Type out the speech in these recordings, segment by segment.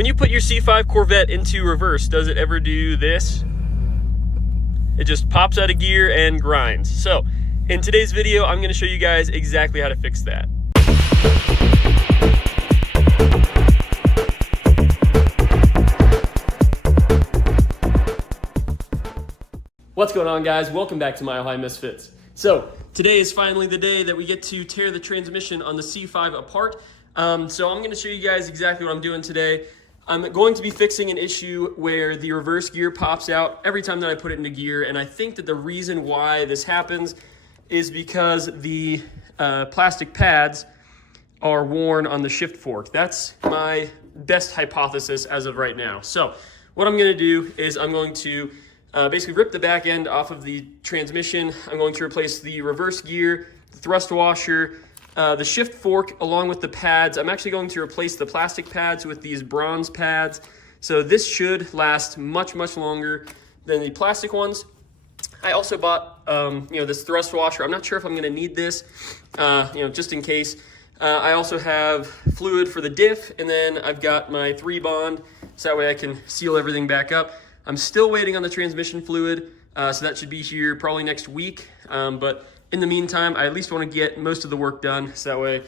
When you put your C5 Corvette into reverse, does it ever do this? It just pops out of gear and grinds. So in today's video, I'm gonna show you guys exactly how to fix that. What's going on, guys? Welcome back to Mile High Misfits. So today is finally the day that we get to tear the transmission on the C5 apart. So I'm gonna show you guys exactly what I'm doing today. I'm going to be fixing an issue where the reverse gear pops out every time that I put it into gear, and I think that the reason why this happens is because the plastic pads are worn on the shift fork. That's my best hypothesis as of right now. So what I'm gonna do is I'm going to basically rip the back end off of the transmission. I'm going to replace the reverse gear, the thrust washer, the shift fork along with the pads. I'm actually going to replace the plastic pads with these bronze pads. So this should last much longer than the plastic ones. I also bought this thrust washer. I'm not sure if I'm gonna need this, just in case. I also have fluid for the diff, and then I've got my 3-bond, so that way I can seal everything back up. I'm still waiting on the transmission fluid, so that should be here probably next week. But in the meantime, I at least want to get most of the work done, so that way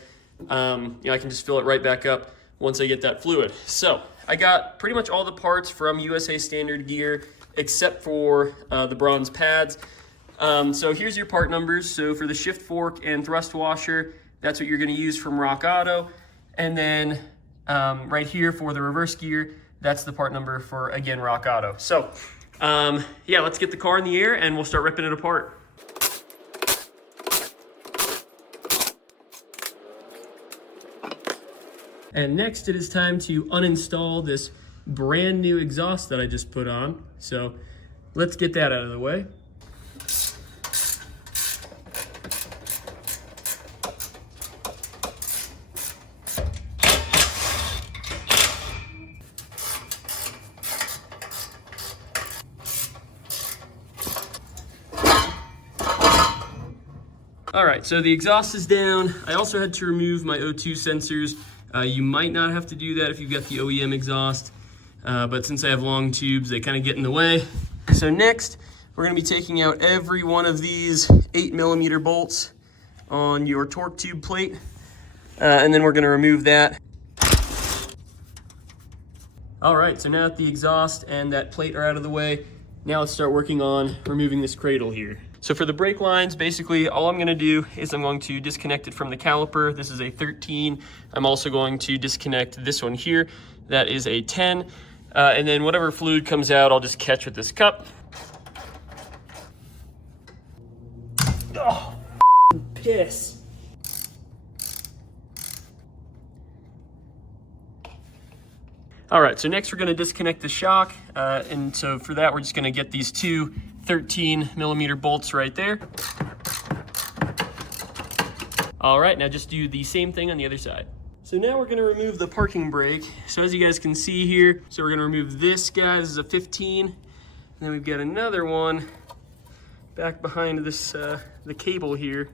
I can just fill it right back up once I get that fluid. So I got pretty much all the parts from USA Standard Gear except for the bronze pads. So here's your part numbers. So for the shift fork and thrust washer, that's what you're going to use from Rock Auto. And then right here for the reverse gear, that's the part number for, again, Rock Auto. So yeah, let's get the car in the air and we'll start ripping it apart. And next it is time to uninstall this brand new exhaust that I just put on. So let's get that out of the way. All right, so the exhaust is down. I also had to remove my O2 sensors. You might not have to do that if you've got the OEM exhaust, but since I have long tubes, they kind of get in the way. So next, we're gonna be taking out every one of these 8mm bolts on your torque tube plate, and then we're gonna remove that. All right, so now that the exhaust and that plate are out of the way, now let's start working on removing this cradle here. So for the brake lines, basically all I'm gonna do is I'm going to disconnect it from the caliper. This is a 13. I'm also going to disconnect this one here. That is a 10. And then whatever fluid comes out, I'll just catch with this cup. Oh, piss. All right, so next we're gonna disconnect the shock. And so for that, we're just gonna get these two 13mm bolts right there. All right, now just do the same thing on the other side. So now we're gonna remove the parking brake. So as you guys can see here, so we're gonna remove this guy. This is a 15. And then we've got another one back behind this, the cable here.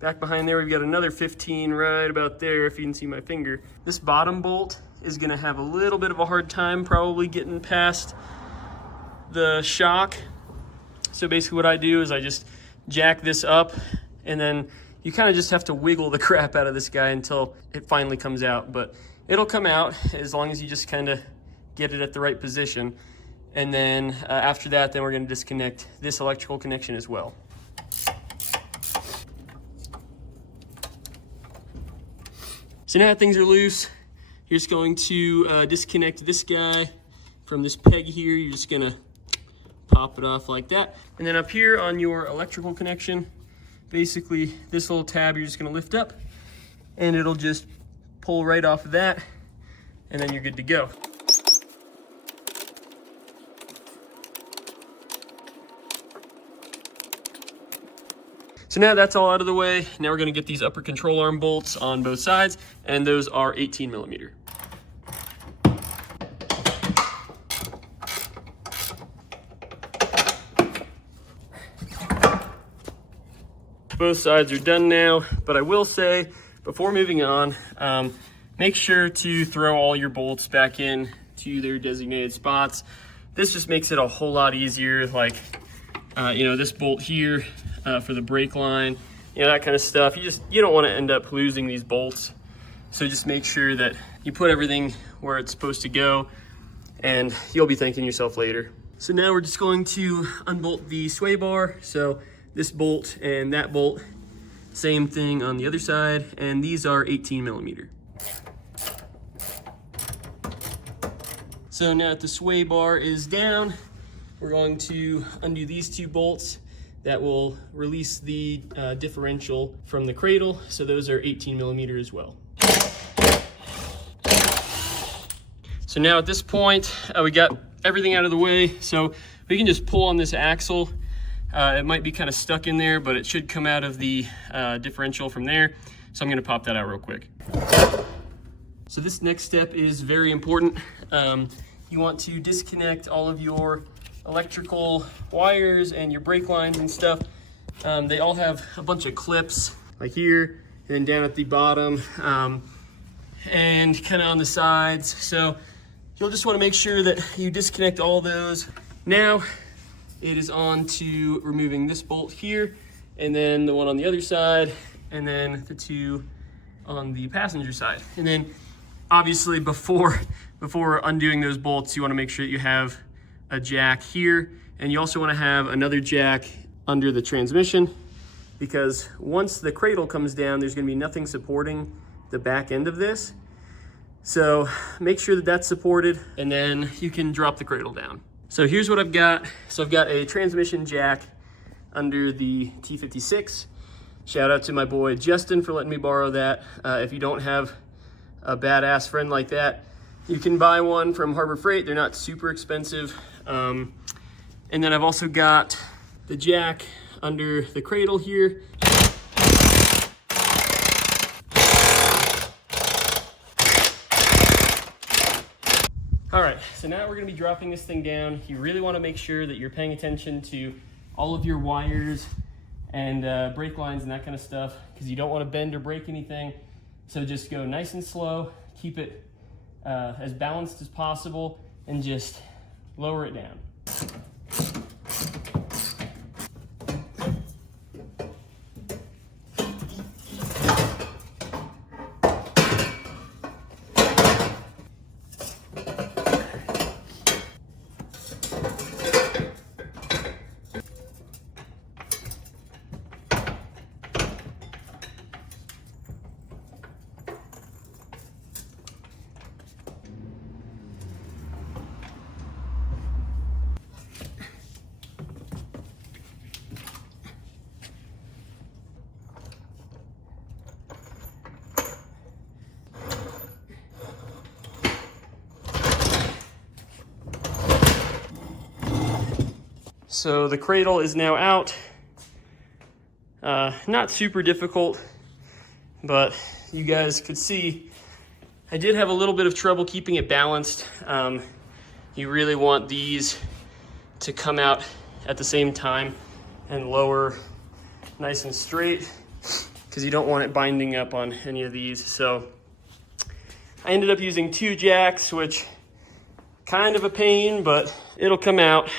Back behind there, we've got another 15 right about there, if you can see my finger. This bottom bolt is gonna have a little bit of a hard time probably getting past the shock. So basically what I do is I just jack this up, and then you kind of just have to wiggle the crap out of this guy until it finally comes out. But it'll come out as long as you just kind of get it at the right position. And then after that, then we're going to disconnect this electrical connection as well. So now that things are loose, you're just going to disconnect this guy from this peg here. You're just going to pop it off like that. And then up here on your electrical connection, basically this little tab you're just gonna lift up and it'll just pull right off of that, and then you're good to go. So now that's all out of the way, now we're gonna get these upper control arm bolts on both sides, and those are 18mm. Both sides are done now, but I will say, before moving on, make sure to throw all your bolts back in to their designated spots. This just makes it a whole lot easier, like you know, this bolt here for the brake line, you know, that kind of stuff. You don't want to end up losing these bolts. So just make sure that you put everything where it's supposed to go, and you'll be thanking yourself later. So now we're just going to unbolt the sway bar. So this bolt and that bolt, same thing on the other side, and these are 18 millimeter. So now that the sway bar is down, we're going to undo these two bolts that will release the differential from the cradle. So those are 18 millimeter as well. So now at this point, we got everything out of the way. So we can just pull on this axle. It might be kind of stuck in there, but it should come out of the differential from there. So I'm gonna pop that out real quick. So this next step is very important. You want to disconnect all of your electrical wires and your brake lines and stuff. They all have a bunch of clips, like here, and then down at the bottom, and kind of on the sides. So you'll just want to make sure that you disconnect all those. Now it is on to removing this bolt here, and then the one on the other side, and then the two on the passenger side. And then obviously before undoing those bolts, you want to make sure that you have a jack here, and you also want to have another jack under the transmission, because once the cradle comes down, there's going to be nothing supporting the back end of this. So make sure that that's supported, and then you can drop the cradle down. So here's what I've got. So I've got a transmission jack under the T-56. Shout out to my boy Justin for letting me borrow that. If you don't have a badass friend like that, you can buy one from Harbor Freight. They're not super expensive. And then I've also got the jack under the cradle here. All right, so now we're gonna be dropping this thing down. You really wanna make sure that you're paying attention to all of your wires and brake lines and that kind of stuff, because you don't wanna bend or break anything. So just go nice and slow, keep it as balanced as possible, and just lower it down. So the cradle is now out. Not super difficult, but you guys could see I did have a little bit of trouble keeping it balanced. You really want these to come out at the same time and lower nice and straight, because you don't want it binding up on any of these. So I ended up using 2 jacks, which kind of a pain, but it'll come out.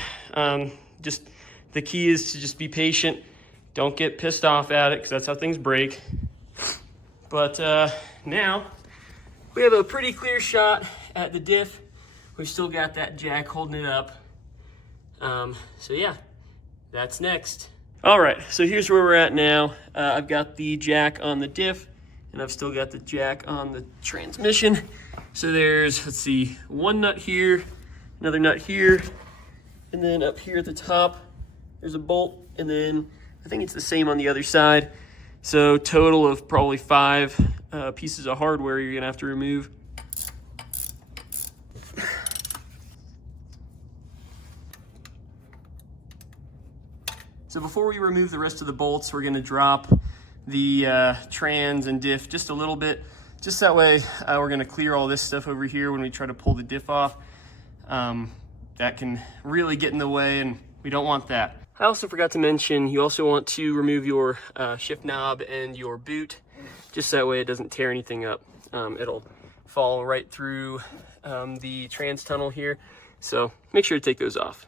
Just the key is to just be patient. Don't get pissed off at it, because that's how things break. But now we have a pretty clear shot at the diff. We've still got that jack holding it up. So yeah, that's next. All right, so here's where we're at now. I've got the jack on the diff, and I've still got the jack on the transmission. So there's, let's see, 1 nut here, another nut here, and then up here at the top, there's a bolt, and then I think it's the same on the other side. So total of probably 5 pieces of hardware you're gonna have to remove. So before we remove the rest of the bolts, we're gonna drop the trans and diff just a little bit. Just that way, we're gonna clear all this stuff over here when we try to pull the diff off. That can really get in the way, and we don't want that. I also forgot to mention, you also want to remove your shift knob and your boot, just that way it doesn't tear anything up. It'll fall right through the trans tunnel here. So make sure to take those off.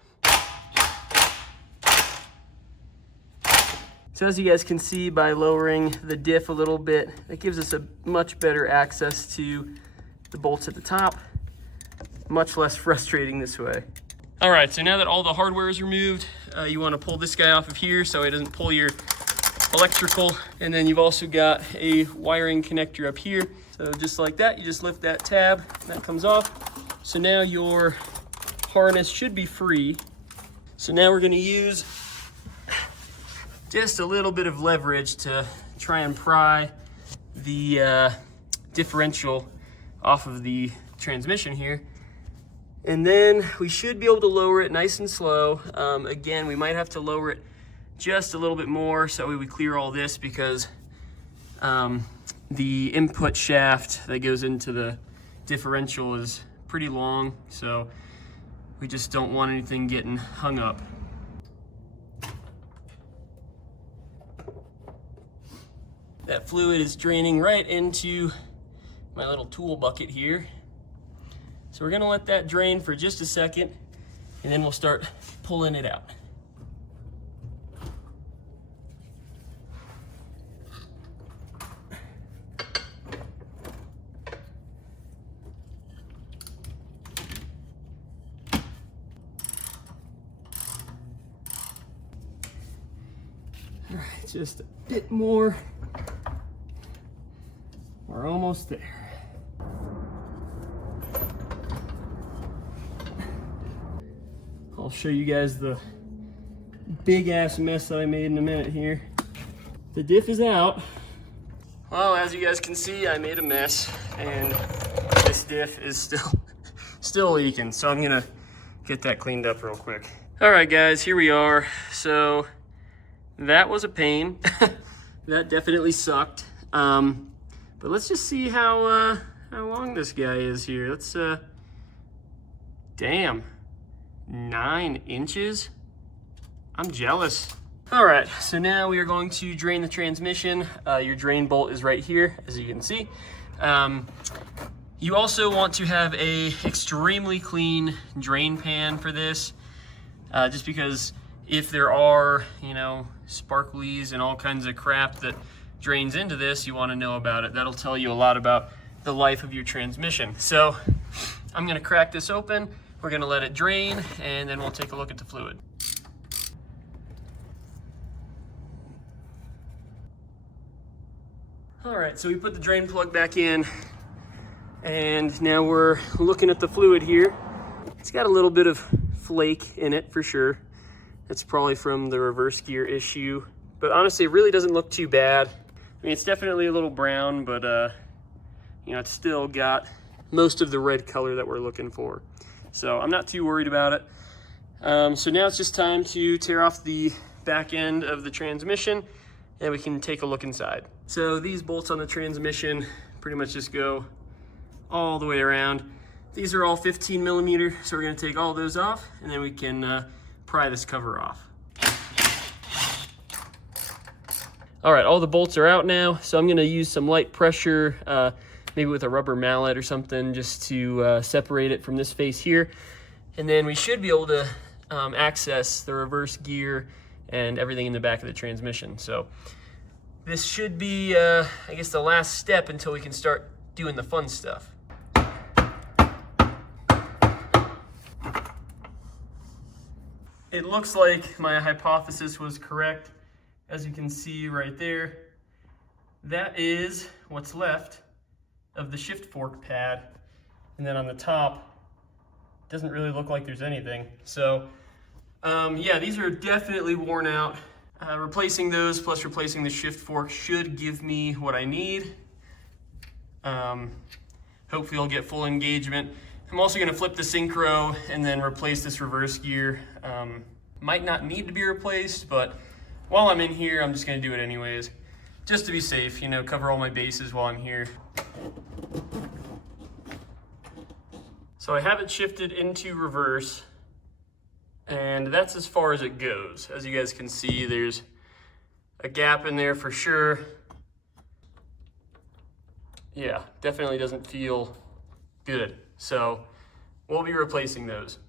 So as you guys can see, by lowering the diff a little bit, it gives us a much better access to the bolts at the top. Much less frustrating this way. All right, so now that all the hardware is removed, you want to pull this guy off of here so it doesn't pull your electrical. And then you've also got a wiring connector up here. So just like that, you just lift that tab, that comes off. So now your harness should be free. So now we're going to use just a little bit of leverage to try and pry the differential off of the transmission here. And then we should be able to lower it nice and slow. Again, we might have to lower it just a little bit more so we clear all this, because the input shaft that goes into the differential is pretty long, so we just don't want anything getting hung up. That fluid is draining right into my little tool bucket here. So we're gonna let that drain for just a second, and then we'll start pulling it out. All right, just a bit more. We're almost there. I'll show you guys the big ass mess that I made in a minute here. The diff is out. Well, as you guys can see, I made a mess, and this diff is still leaking. So I'm gonna get that cleaned up real quick. All right, guys, here we are. So that was a pain. That definitely sucked. But let's just see how long this guy is here. Let's, damn, 9 inches? I'm jealous. All right, so now we are going to drain the transmission. Your drain bolt is right here, as you can see. You also want to have a extremely clean drain pan for this, just because if there are, you know, sparklies and all kinds of crap that drains into this, you want to know about it. That'll tell you a lot about the life of your transmission. So I'm going to crack this open, we're going to let it drain, and then we'll take a look at the fluid. All right, so we put the drain plug back in, and now we're looking at the fluid here. It's got a little bit of flake in it for sure. It's probably from the reverse gear issue, but honestly, it really doesn't look too bad. I mean, it's definitely a little brown, but you know, it's still got most of the red color that we're looking for. So I'm not too worried about it. So now it's just time to tear off the back end of the transmission, and we can take a look inside. So these bolts on the transmission pretty much just go all the way around. These are all 15 millimeter, so we're gonna take all those off, and then we can pry this cover off. All right, all the bolts are out now, so I'm gonna use some light pressure, maybe with a rubber mallet or something, just to separate it from this face here. And then we should be able to access the reverse gear and everything in the back of the transmission. So this should be, I guess, the last step until we can start doing the fun stuff. It looks like my hypothesis was correct. As you can see right there, that is what's left of the shift fork pad. And then on the top, doesn't really look like there's anything. So yeah, these are definitely worn out. Replacing those plus replacing the shift fork should give me what I need. Hopefully I'll get full engagement. I'm also gonna flip the synchro and then replace this reverse gear. Might not need to be replaced, but while I'm in here, I'm just gonna do it anyways, just to be safe, you know, cover all my bases while I'm here. So I have it shifted into reverse, and that's as far as it goes. As you guys can see, there's a gap in there for sure. Yeah, definitely doesn't feel Good. So we'll be replacing those.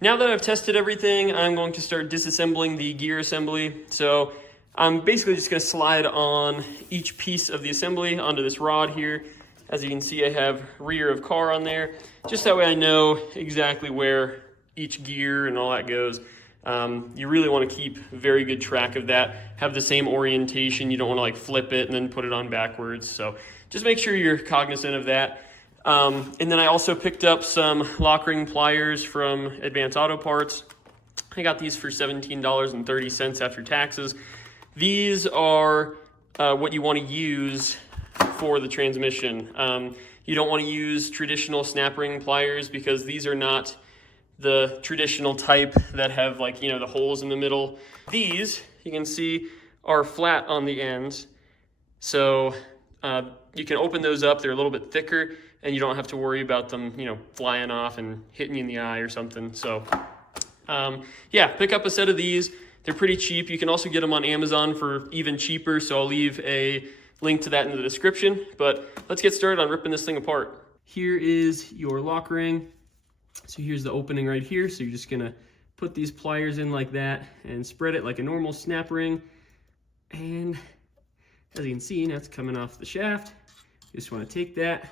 Now that I've tested everything, I'm going to start disassembling the gear assembly. So I'm basically just going to slide on each piece of the assembly onto this rod here. As you can see, I have rear of car on there. Just that way I know exactly where each gear and all that goes. You really want to keep very good track of that. Have the same orientation. You don't want to like flip it and then put it on backwards. So just make sure you're cognizant of that. And then I also picked up some lock ring pliers from Advanced Auto Parts. I got these for $17.30 after taxes. These are what you want to use for the transmission. You don't want to use traditional snap ring pliers because these are not the traditional type that have like, you know, the holes in the middle. These, you can see, are flat on the ends. So you can open those up. They're a little bit thicker and you don't have to worry about them, you know, flying off and hitting you in the eye or something. So yeah, pick up a set of these. They're pretty cheap. You can also get them on Amazon for even cheaper. So I'll leave a link to that in the description. But let's get started on ripping this thing apart. Here is your lock ring. So here's the opening right here. So you're just gonna put these pliers in like that and spread it like a normal snap ring. And as you can see, now it's coming off the shaft. You just wanna take that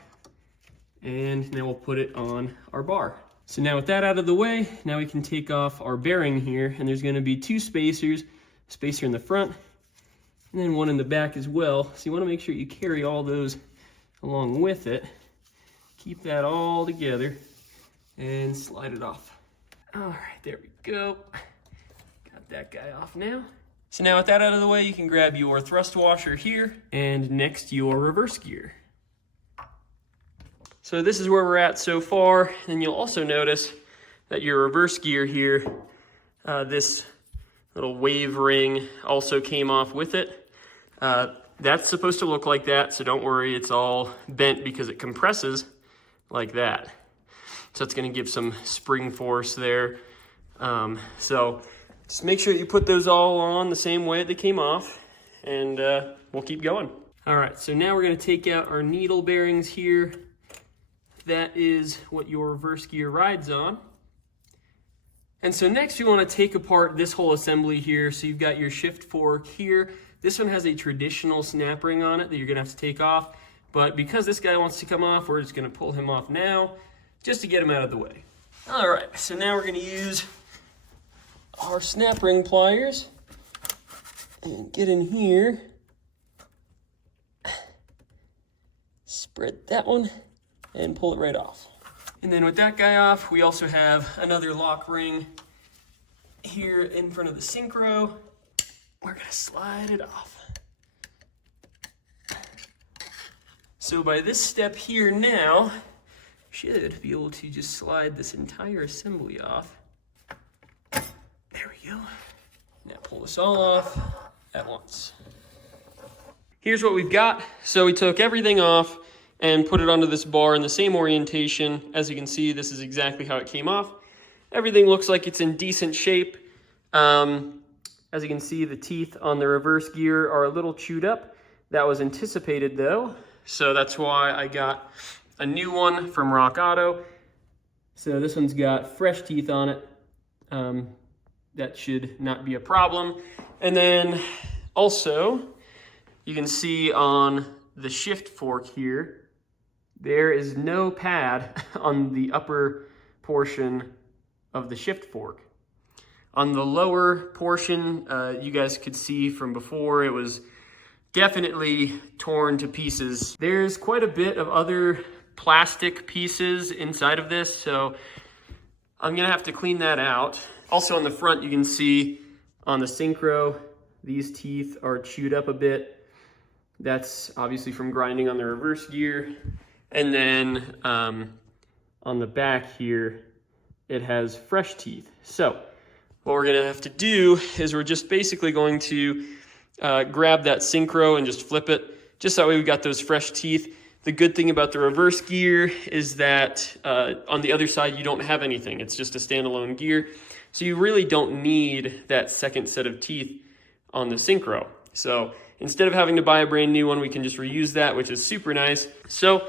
and now we'll put it on our bar. So now with that out of the way, now we can take off our bearing here, and there's gonna be two spacers, a spacer in the front and then one in the back as well. So you wanna make sure you carry all those along with it. Keep that all together and slide it off. All right, there we go. Got that guy off now. So now with that out of the way, you can grab your thrust washer here and next your reverse gear. So this is where we're at so far. And you'll also notice that your reverse gear here, this little wave ring also came off with it. That's supposed to look like that, so don't worry, it's all bent because it compresses like that. So it's gonna give some spring force there. So just make sure you put those all on the same way they came off, and we'll keep going. All right, so now we're gonna take out our needle bearings here. That is what your reverse gear rides on. And so next you wanna take apart this whole assembly here. So you've got your shift fork here. This one has a traditional snap ring on it that you're gonna have to take off. But because this guy wants to come off, we're just gonna pull him off now, just to get him out of the way. All right, so now we're gonna use our snap ring pliers and get in here. Spread that one and pull it right off. And then with that guy off, we also have another lock ring here in front of the synchro. We're gonna slide it off. So by this step here now, should be able to just slide this entire assembly off. There we go. Now pull this all off at once. Here's what we've got. So we took everything off and put it onto this bar in the same orientation. As you can see, this is exactly how it came off. Everything looks like it's in decent shape. As you can see, the teeth on the reverse gear are a little chewed up. That was anticipated though. So that's why I got a new one from Rock Auto. So this one's got fresh teeth on it. That should not be a problem. And then also, you can see on the shift fork here, there is no pad on the upper portion of the shift fork. On the lower portion, you guys could see from before, it was definitely torn to pieces. There's quite a bit of other plastic pieces inside of this, so I'm gonna have to clean that out. Also on the front, you can see on the synchro, these teeth are chewed up a bit. That's obviously from grinding on the reverse gear. And then on the back here, it has fresh teeth. So what we're gonna have to do is we're just basically going to grab that synchro and just flip it, just that way we've got those fresh teeth. The good thing about the reverse gear is that on the other side, you don't have anything. It's just a standalone gear. So you really don't need that second set of teeth on the synchro. So instead of having to buy a brand new one, we can just reuse that, which is super nice. So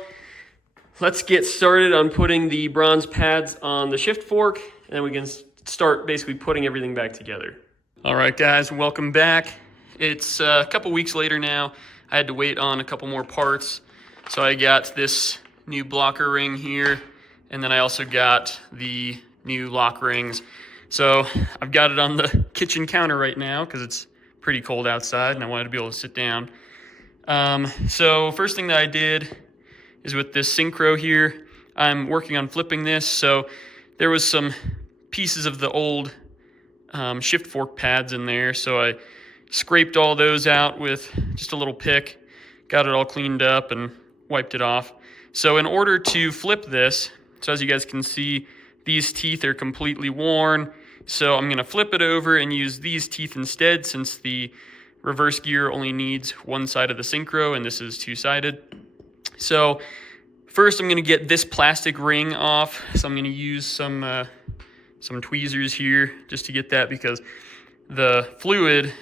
let's get started on putting the bronze pads on the shift fork, and then we can start basically putting everything back together. All right, guys, welcome back. It's a couple weeks later now. I had to wait on a couple more parts. So I got this new blocker ring here, and then I also got the new lock rings. So I've got it on the kitchen counter right now because it's pretty cold outside and I wanted to be able to sit down. So first thing that I did is with this synchro here, I'm working on flipping this. So there was some pieces of the old shift fork pads in there. So I scraped all those out with just a little pick, got it all cleaned up and wiped it off. So in order to flip this, so as you guys can see, these teeth are completely worn. So I'm gonna flip it over and use these teeth instead, since the reverse gear only needs one side of the synchro and this is two-sided. So first I'm gonna get this plastic ring off. So I'm gonna use some tweezers here just to get that, because the fluid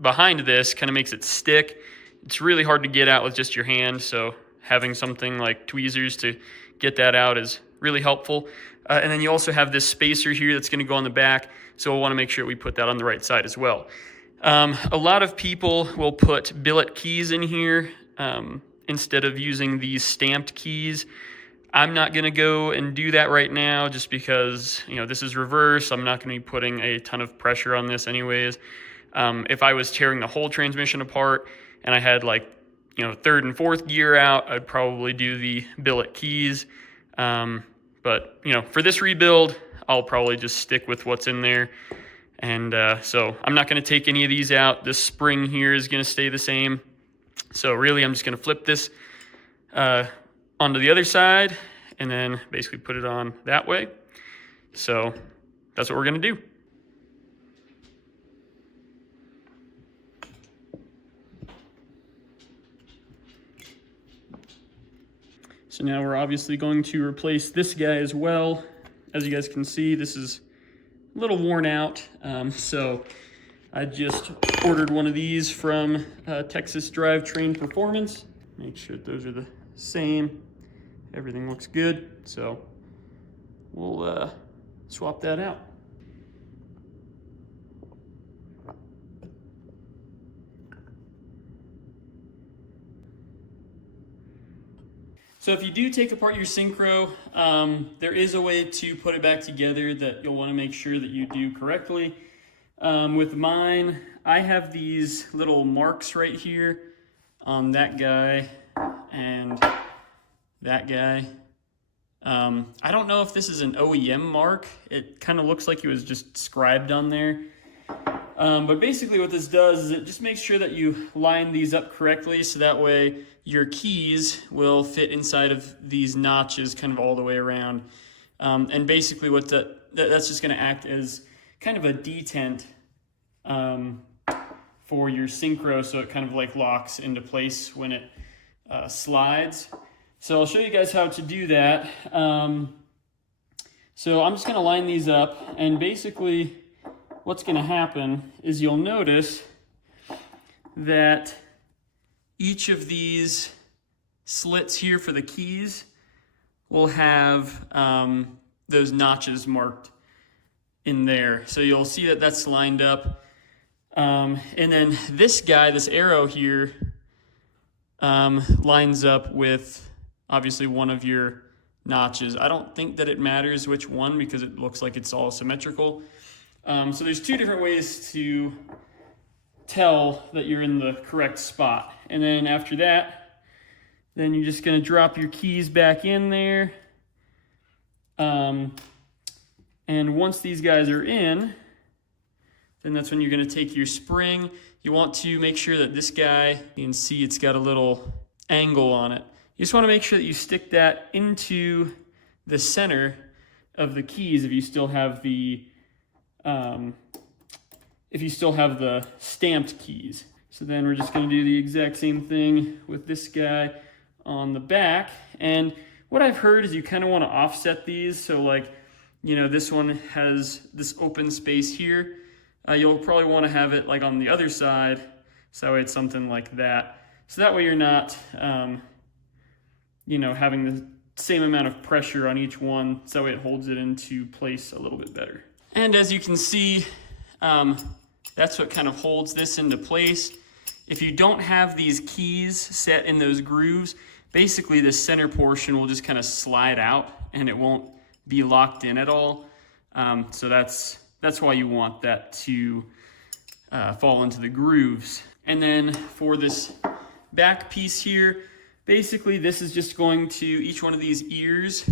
behind this kind of makes it stick. It's really hard to get out with just your hand, so having something like tweezers to get that out is really helpful. And then you also have this spacer here that's going to go on the back, so we'll want to make sure we put that on the right side as well. A lot of people will put billet keys in here instead of using these stamped keys. I'm not going to go and do that right now just because, you know, this is reverse. I'm not going to be putting a ton of pressure on this anyways. If I was tearing the whole transmission apart and I had, like, you know, third and fourth gear out, I'd probably do the billet keys. But, you know, for this rebuild, I'll probably just stick with what's in there. And so I'm not going to take any of these out. This spring here is going to stay the same. So really, I'm just going to flip this onto the other side and then basically put it on that way. So that's what we're going to do. So now we're obviously going to replace this guy as well. As you guys can see, this is a little worn out. So I just ordered one of these from Texas Drivetrain Performance. Make sure those are the same. Everything looks good. So we'll swap that out. So if you do take apart your synchro, there is a way to put it back together that you'll want to make sure that you do correctly. With mine, I have these little marks right here on that guy and that guy. I don't know if this is an OEM mark. It kind of looks like it was just scribed on there. But basically what this does is it just makes sure that you line these up correctly, so that way your keys will fit inside of these notches kind of all the way around. And basically what that's just going to act as kind of a detent for your synchro, so it kind of like locks into place when it slides. So I'll show you guys how to do that. So I'm just going to line these up, and basically what's going to happen is you'll notice that each of these slits here for the keys will have those notches marked in there. So you'll see that that's lined up. And then this guy, this arrow here, lines up with obviously one of your notches. I don't think that it matters which one because it looks like it's all symmetrical. So there's two different ways to tell that you're in the correct spot. And then after that, then you're just going to drop your keys back in there. And once these guys are in, then that's when you're going to take your spring. You want to make sure that this guy, you can see it's got a little angle on it. You just want to make sure that you stick that into the center of the keys if you still have the stamped keys. So then we're just going to do the exact same thing with this guy on the back. And what I've heard is you kind of want to offset these. So like, you know, this one has this open space here. You'll probably want to have it like on the other side. So that way it's something like that. So that way you're not, you know, having same amount of pressure on each one, so it holds it into place a little bit better. And as you can see, that's what kind of holds this into place. If you don't have these keys set in those grooves, basically the center portion will just kind of slide out and it won't be locked in at all. So that's why you want that to fall into the grooves. And then for this back piece here, basically this is just going to, each one of these ears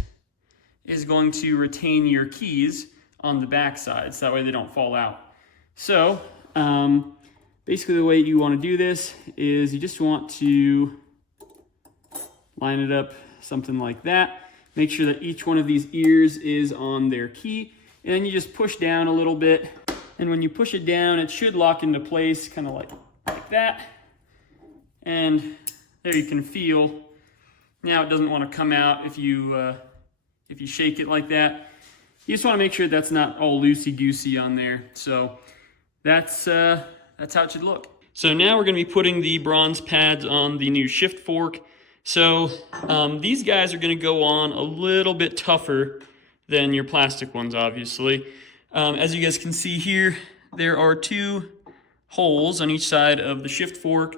is going to retain your keys on the back side, so that way they don't fall out. So basically the way you want to do this is you just want to line it up something like that. Make sure that each one of these ears is on their key, and then you just push down a little bit. And when you push it down, it should lock into place, kind of like that. And there you can feel. Now it doesn't want to come out if you shake it like that. You just want to make sure that's not all loosey-goosey on there. So that's how it should look. So now we're going to be putting the bronze pads on the new shift fork. So these guys are going to go on a little bit tougher than your plastic ones, obviously. As you guys can see here, there are 2 holes on each side of the shift fork.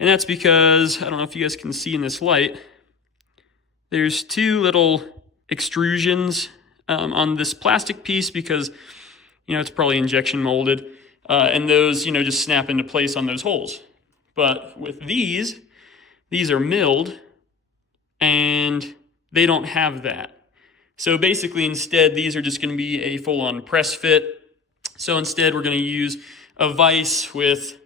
And that's because, I don't know if you guys can see in this light, there's 2 little extrusions on this plastic piece because, it's probably injection molded. And those, just snap into place on those holes. But with these are milled and they don't have that. So basically instead, these are just going to be a full-on press fit. So instead, we're going to use a vise with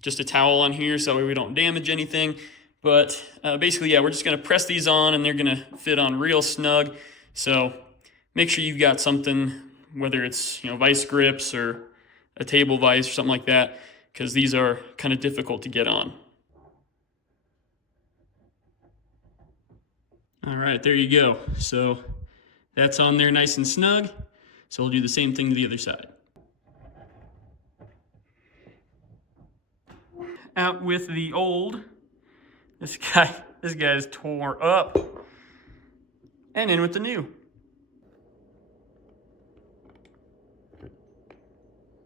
just a towel on here so that way we don't damage anything. But basically, yeah, we're just going to press these on and they're going to fit on real snug. So make sure you've got something, whether it's, vice grips or a table vise or something like that, because these are kind of difficult to get on. All right, there you go. So that's on there nice and snug. So we'll do the same thing to the other side. Out with the old. This guy's tore up. And in with the new.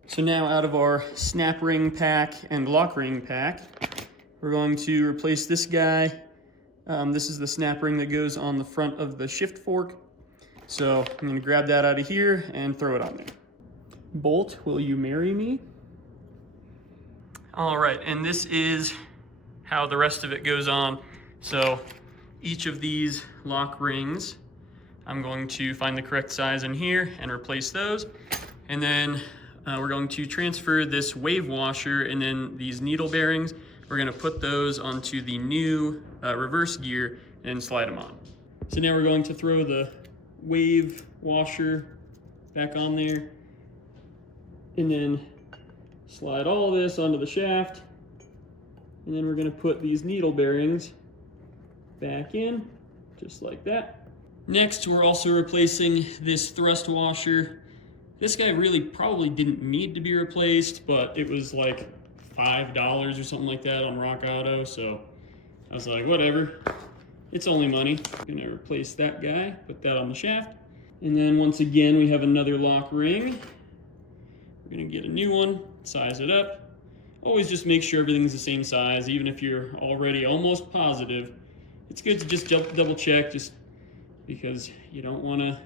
So now out of our snap ring pack and lock ring pack, we're going to replace this guy. This is the snap ring that goes on the front of the shift fork. So I'm going to grab that out of here and throw it on there. Bolt, will you marry me? All right, and this is how the rest of it goes on. So each of these lock rings, I'm going to find the correct size in here and replace those. And then we're going to transfer this wave washer and then these needle bearings. We're going to put those onto the new reverse gear and slide them on. So now we're going to throw the wave washer back on there and then slide all this onto the shaft. And then we're going to put these needle bearings back in, just like that. Next, we're also replacing this thrust washer. This guy really probably didn't need to be replaced, but it was like $5 or something like that on Rock Auto, so I was like, whatever, it's only money. I'm gonna replace that guy, put that on the shaft. And then once again, we have another lock ring. We're gonna get a new one, size it up. Always just make sure everything's the same size, even if you're already almost positive. It's good to just double check, just because you don't wanna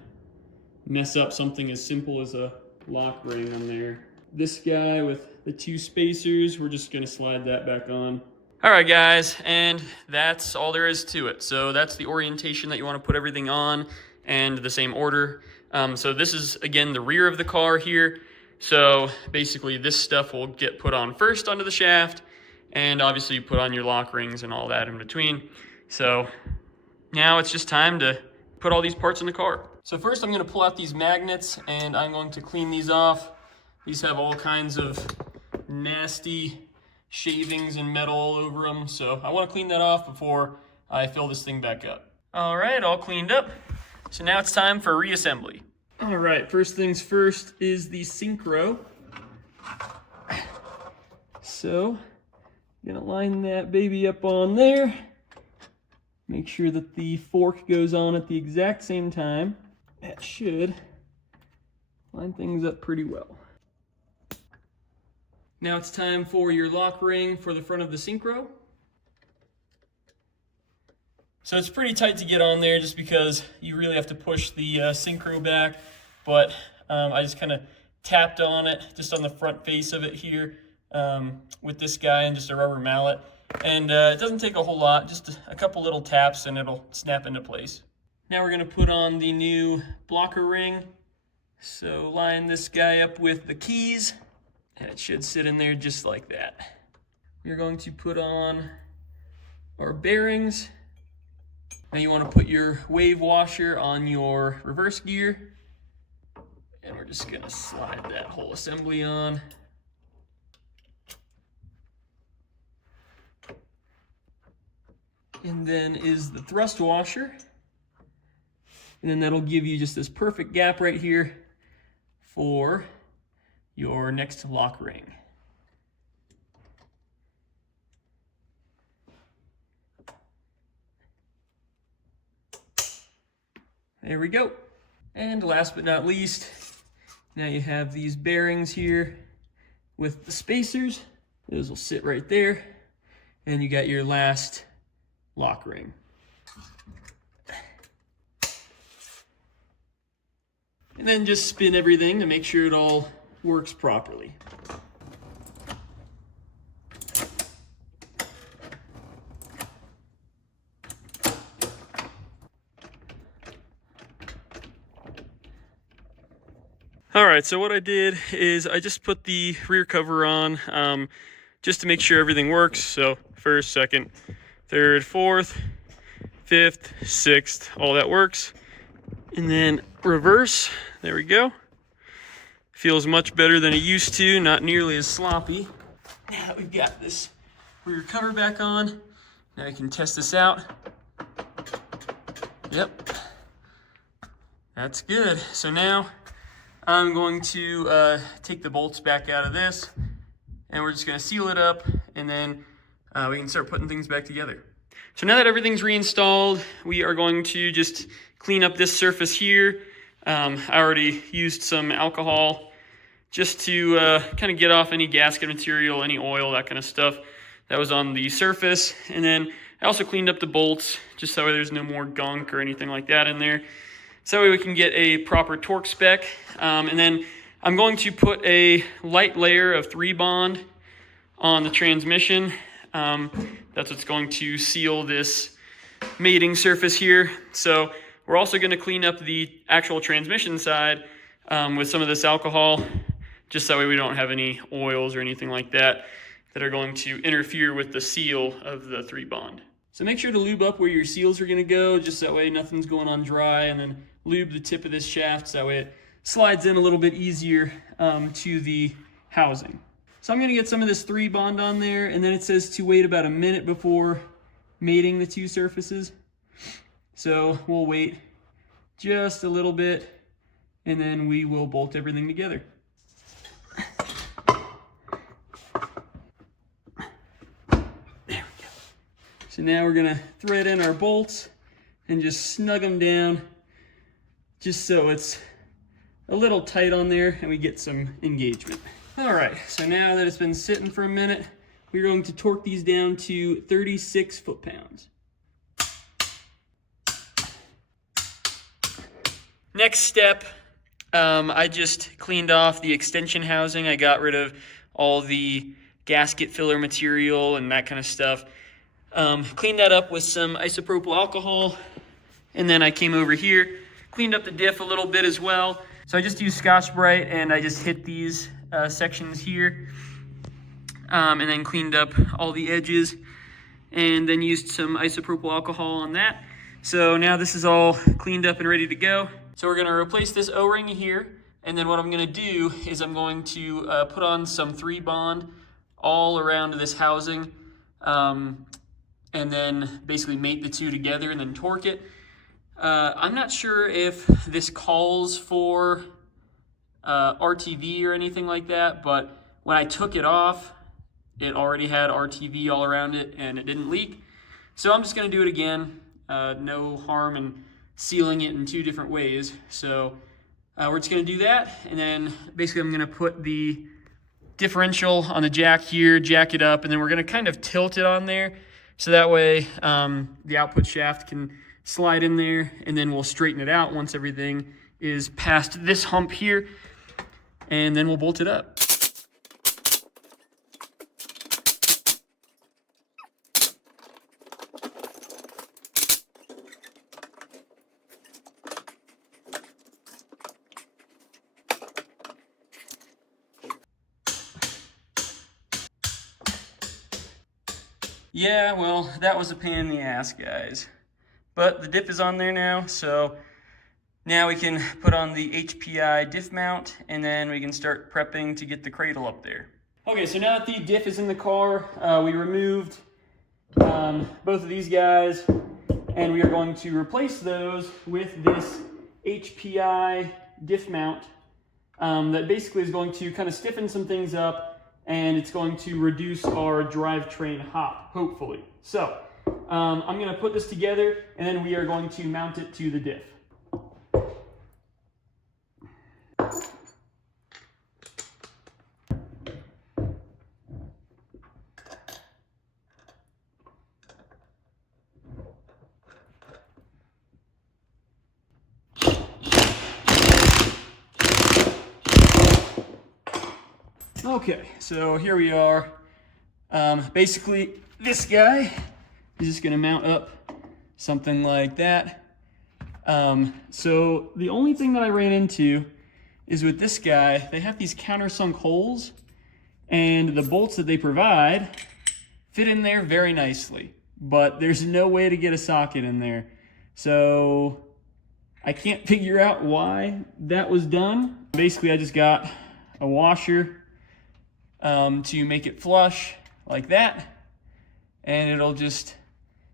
mess up something as simple as a lock ring on there. This guy with the 2 spacers, we're just gonna slide that back on. All right, guys, and that's all there is to it. So that's the orientation that you wanna put everything on and the same order. So this is, again, the rear of the car here. So basically this stuff will get put on first onto the shaft, and obviously you put on your lock rings and all that in between. So now it's just time to put all these parts in the car. So first I'm gonna pull out these magnets and I'm going to clean these off. These have all kinds of nasty shavings and metal all over them. So I wanna clean that off before I fill this thing back up. All right, all cleaned up. So now it's time for reassembly. All right, first things first is the synchro. So, gonna line that baby up on there. Make sure that the fork goes on at the exact same time. That should line things up pretty well. Now it's time for your lock ring for the front of the synchro. So it's pretty tight to get on there just because you really have to push the synchro back, but I just kind of tapped on it, just on the front face of it here with this guy and just a rubber mallet. And it doesn't take a whole lot, just a couple little taps and it'll snap into place. Now we're going to put on the new blocker ring. So line this guy up with the keys, and it should sit in there just like that. We're going to put on our bearings. Now you want to put your wave washer on your reverse gear. And we're just going to slide that whole assembly on. And then is the thrust washer. And then that'll give you just this perfect gap right here for your next lock ring. There we go. And last but not least, now you have these bearings here with the spacers. Those will sit right there. And you got your last lock ring. And then just spin everything to make sure it all works properly. All right, so what I did is I just put the rear cover on just to make sure everything works. So first, second, third, fourth, fifth, sixth, all that works. And then reverse, there we go. Feels much better than it used to, not nearly as sloppy. Now we've got this rear cover back on. Now I can test this out. Yep, that's good. So now I'm going to take the bolts back out of this, and we're just gonna seal it up, and then we can start putting things back together. So now that everything's reinstalled, we are going to just clean up this surface here. I already used some alcohol just to kind of get off any gasket material, any oil, that kind of stuff that was on the surface. And then I also cleaned up the bolts just so there's no more gunk or anything like that in there. So that way we can get a proper torque spec. And then I'm going to put a light layer of 3-bond on the transmission. That's what's going to seal this mating surface here. So we're also going to clean up the actual transmission side with some of this alcohol, just that way we don't have any oils or anything like that that are going to interfere with the seal of the 3-bond. So make sure to lube up where your seals are going to go, just that way nothing's going on dry, and then lube the tip of this shaft so that way it slides in a little bit easier to the housing. So I'm going to get some of this 3-bond on there, and then it says to wait about a minute before mating the two surfaces. So we'll wait just a little bit, and then we will bolt everything together. There we go. So now we're going to thread in our bolts and just snug them down just so it's a little tight on there and we get some engagement. All right, so now that it's been sitting for a minute, we're going to torque these down to 36 foot-pounds. Next step, I just cleaned off the extension housing. I got rid of all the gasket filler material and that kind of stuff. Cleaned that up with some isopropyl alcohol, and then I came over here, cleaned up the diff a little bit as well. So I just used Scotch-Brite and I just hit these sections here, and then cleaned up all the edges, and then used some isopropyl alcohol on that. So now this is all cleaned up and ready to go. So we're going to replace this O-ring here, and then what I'm going to do is I'm going to put on some 3-bond all around this housing, and then basically mate the two together and then torque it. I'm not sure if this calls for RTV or anything like that, but when I took it off, it already had RTV all around it and it didn't leak. So I'm just going to do it again. no harm in sealing it in 2 different ways. So we're just going to do that, and then basically I'm going to put the differential on the jack here, jack it up, and then we're going to kind of tilt it on there, so that way the output shaft can slide in there, and then we'll straighten it out once everything is past this hump here, and then we'll bolt it up. Yeah, well, that was a pain in the ass, guys. But the diff is on there now, so now we can put on the HPI diff mount, and then we can start prepping to get the cradle up there. Okay, so now that the diff is in the car, we removed both of these guys, and we are going to replace those with this HPI diff mount that basically is going to kind of stiffen some things up, and it's going to reduce our drivetrain hop, hopefully. So I'm going to put this together, and then we are going to mount it to the diff. Okay, so here we are. Basically, this guy is just going to mount up something like that. So the only thing that I ran into is with this guy, they have these countersunk holes, and the bolts that they provide fit in there very nicely, but there's no way to get a socket in there. So I can't figure out why that was done. Basically, I just got a washer to make it flush like that, and it'll just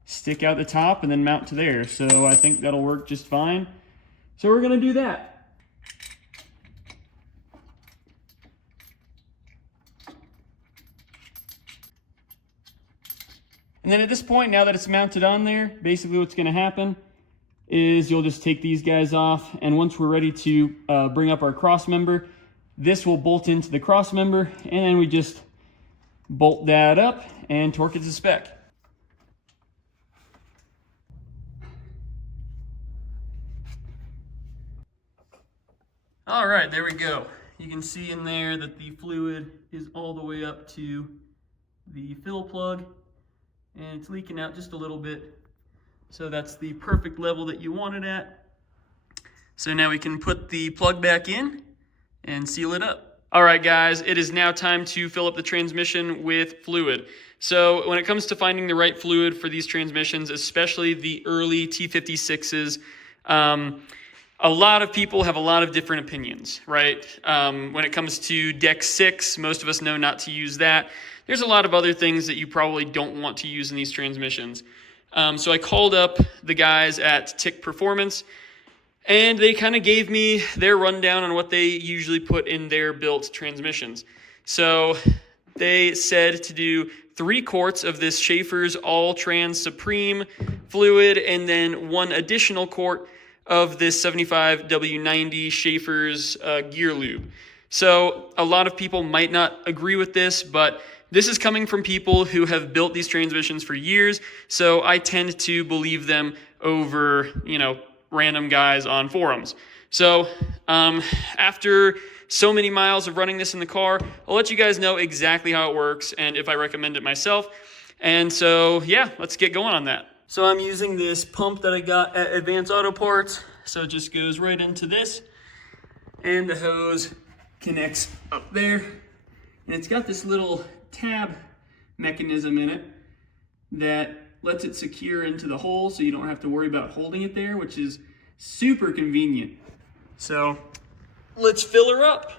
stick out the top and then mount to there. So I think that'll work just fine. So we're gonna do that. And then at this point, now that it's mounted on there, basically what's gonna happen is you'll just take these guys off, and once we're ready to bring up our cross member, this will bolt into the cross member, and then we just bolt that up and torque it to spec. All right, there we go. You can see in there that the fluid is all the way up to the fill plug, and it's leaking out just a little bit. So that's the perfect level that you want it at. So now we can put the plug back in and seal it up. All right, guys, it is now time to fill up the transmission with fluid. So when it comes to finding the right fluid for these transmissions, especially the early T-56s, a lot of people have a lot of different opinions, right? When it comes to deck 6, most of us know not to use that. There's a lot of other things that you probably don't want to use in these transmissions. So I called up the guys at Tick Performance, and they kind of gave me their rundown on what they usually put in their built transmissions. So they said to do 3 quarts of this Schaefer's All Trans Supreme fluid, and then 1 additional quart of this 75W90 Schaefer's gear lube. So a lot of people might not agree with this, but this is coming from people who have built these transmissions for years, so I tend to believe them over, random guys on forums. So after so many miles of running this in the car, I'll let you guys know exactly how it works and if I recommend it myself. And so, yeah, let's get going on that. So I'm using this pump that I got at Advanced Auto Parts. So it just goes right into this, and the hose connects up there. And it's got this little tab mechanism in it that lets it secure into the hole so you don't have to worry about holding it there, which is super convenient. So let's fill her up.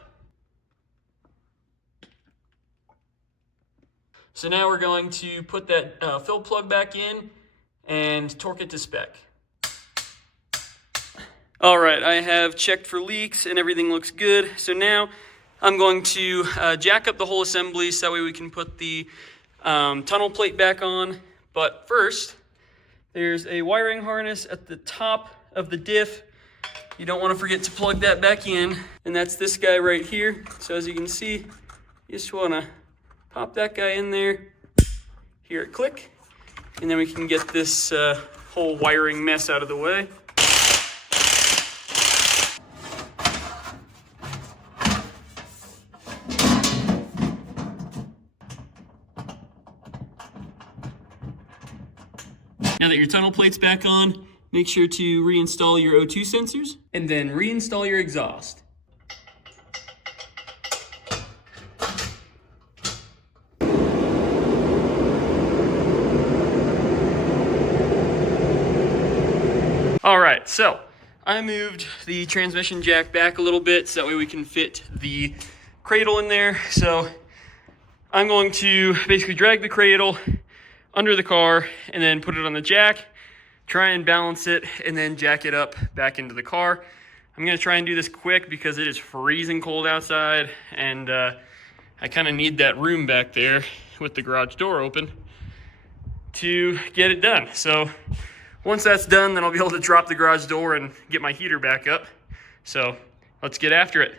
So now we're going to put that fill plug back in and torque it to spec. All right, I have checked for leaks and everything looks good. So now I'm going to jack up the whole assembly so that way we can put the tunnel plate back on. But first, There's a wiring harness at the top of the diff. You don't want to forget to plug that back in. And that's this guy right here. So as you can see, you just want to pop that guy in there, hear it click, and then we can get this whole wiring mess out of the way. Now that your tunnel plate's back on, make sure to reinstall your O2 sensors and then reinstall your exhaust. All right, so I moved the transmission jack back a little bit so that way we can fit the cradle in there. So I'm going to basically drag the cradle under the car and then put it on the jack, try and balance it, and then jack it up back into the car. I'm gonna try and do this quick because it is freezing cold outside, and I kind of need that room back there with the garage door open to get it done. So once that's done, then I'll be able to drop the garage door and get my heater back up. So let's get after it.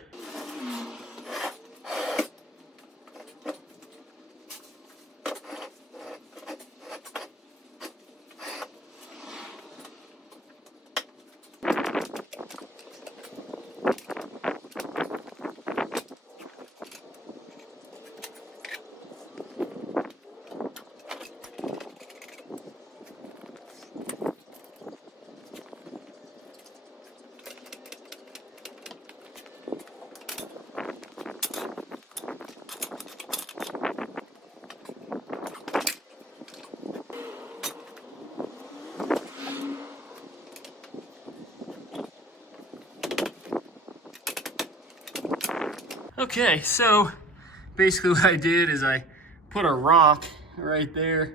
Okay, so basically what I did is I put a rock right there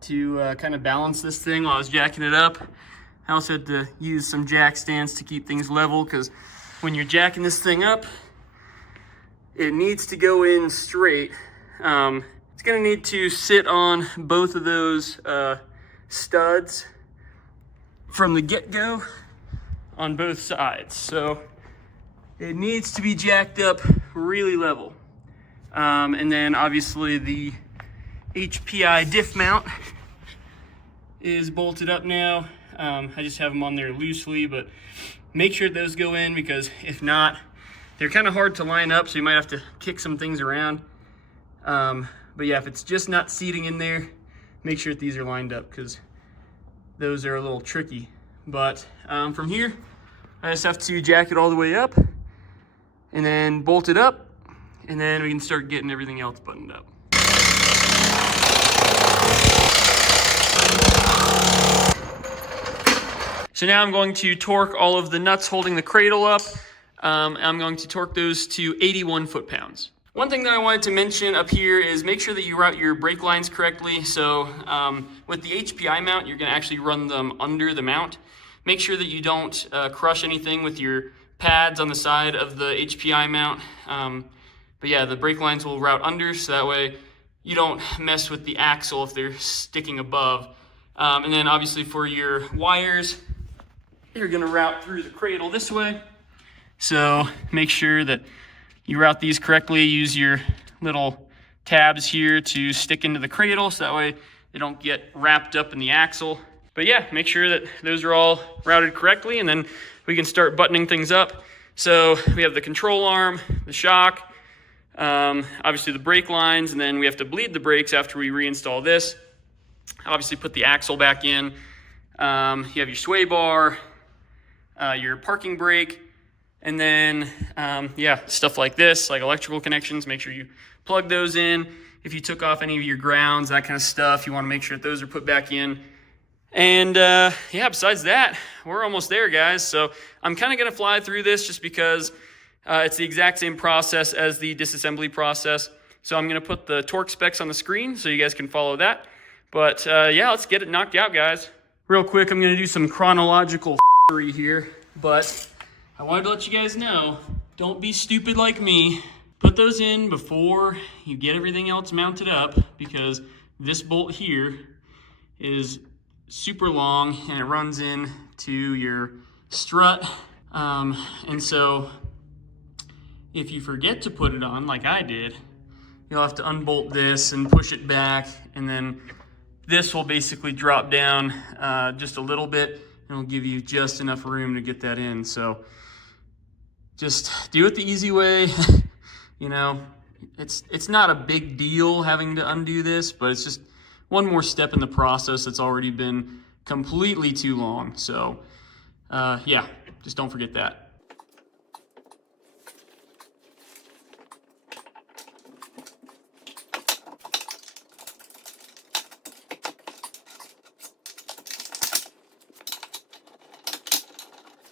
to kind of balance this thing while I was jacking it up. I also had to use some jack stands to keep things level, because when you're jacking this thing up, it needs to go in straight. It's gonna need to sit on both of those studs from the get-go on both sides. So it needs to be jacked up really level. And then obviously the HPI diff mount is bolted up now. I just have them on there loosely, but make sure those go in, because if not, they're kind of hard to line up, so you might have to kick some things around. But yeah, if it's just not seating in there, make sure that these are lined up, because those are a little tricky. But from here, I just have to jack it all the way up and then bolt it up, and then we can start getting everything else buttoned up. So now I'm going to torque all of the nuts holding the cradle up. I'm going to torque those to 81 foot-pounds. One thing that I wanted to mention up here is make sure that you route your brake lines correctly. So with the HPI mount, you're gonna actually run them under the mount. Make sure that you don't crush anything with your pads on the side of the HPI mount. But yeah, the brake lines will route under, so that way you don't mess with the axle if they're sticking above. And then obviously for your wires, you're gonna route through the cradle this way. So make sure that you route these correctly. Use your little tabs here to stick into the cradle, so that way they don't get wrapped up in the axle. But yeah, make sure that those are all routed correctly, and then we can start buttoning things up. So we have the control arm, the shock, obviously the brake lines, and then we have to bleed the brakes after we reinstall this. Obviously put the axle back in. You have your sway bar, your parking brake, and then yeah, stuff like this, like electrical connections. Make sure you plug those in. If you took off any of your grounds, that kind of stuff, you want to make sure that those are put back in. And yeah, besides that, we're almost there, guys. So I'm kind of going to fly through this just because it's the exact same process as the disassembly process. So I'm going to put the torque specs on the screen so you guys can follow that. But yeah, let's get it knocked out, guys. Real quick, I'm going to do some chronological here, but I wanted to let you guys know, don't be stupid like me. Put those in before you get everything else mounted up, because this bolt here is super long and it runs in to your strut. And so if you forget to put it on like I did, you'll have to unbolt this and push it back, and then this will basically drop down just a little bit, and it'll give you just enough room to get that in. So just do it the easy way. You know, it's not a big deal having to undo this, but it's just one more step in the process that's already been completely too long. So yeah, just don't forget that.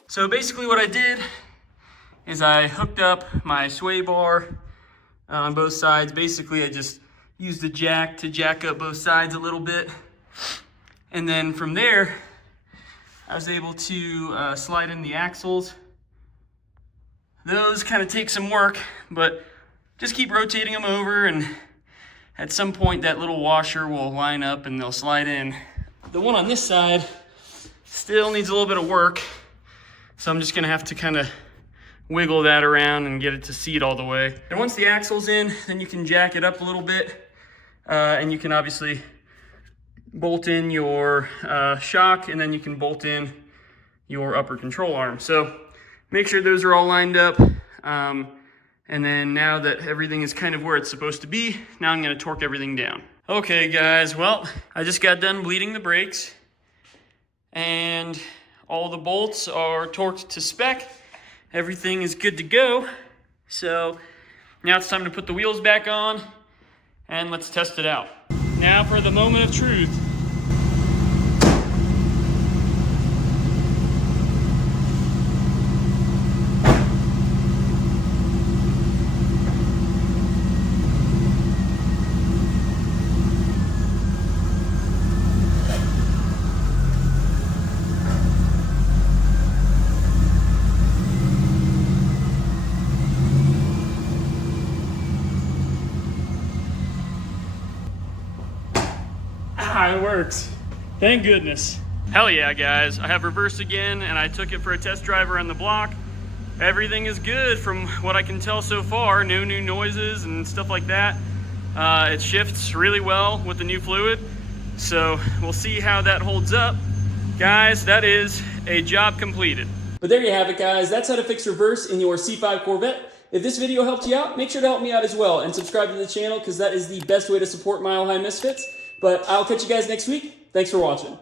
So basically what I did is I hooked up my sway bar on both sides. Basically I just used the jack to jack up both sides a little bit. And then from there, I was able to slide in the axles. Those kind of take some work, but just keep rotating them over, and at some point that little washer will line up and they'll slide in. The one on this side still needs a little bit of work. So I'm just gonna have to kind of wiggle that around and get it to seat all the way. And once the axle's in, then you can jack it up a little bit. And you can obviously bolt in your shock, and then you can bolt in your upper control arm. So make sure those are all lined up. And then now that everything is kind of where it's supposed to be, now I'm gonna torque everything down. Okay guys, well, I just got done bleeding the brakes, and all the bolts are torqued to spec. Everything is good to go. So now it's time to put the wheels back on, and let's test it out. Now for the moment of truth. It works. Thank goodness. Hell yeah, guys. I have reversed again, and I took it for a test drive around the block. Everything is good from what I can tell so far. No new noises and stuff like that. It shifts really well with the new fluid. So we'll see how that holds up. Guys, that is a job completed. But there you have it, guys. That's how to fix reverse in your C5 Corvette. If this video helped you out, make sure to help me out as well, and subscribe to the channel, because that is the best way to support Mile High Misfits. But I'll catch you guys next week. Thanks for watching.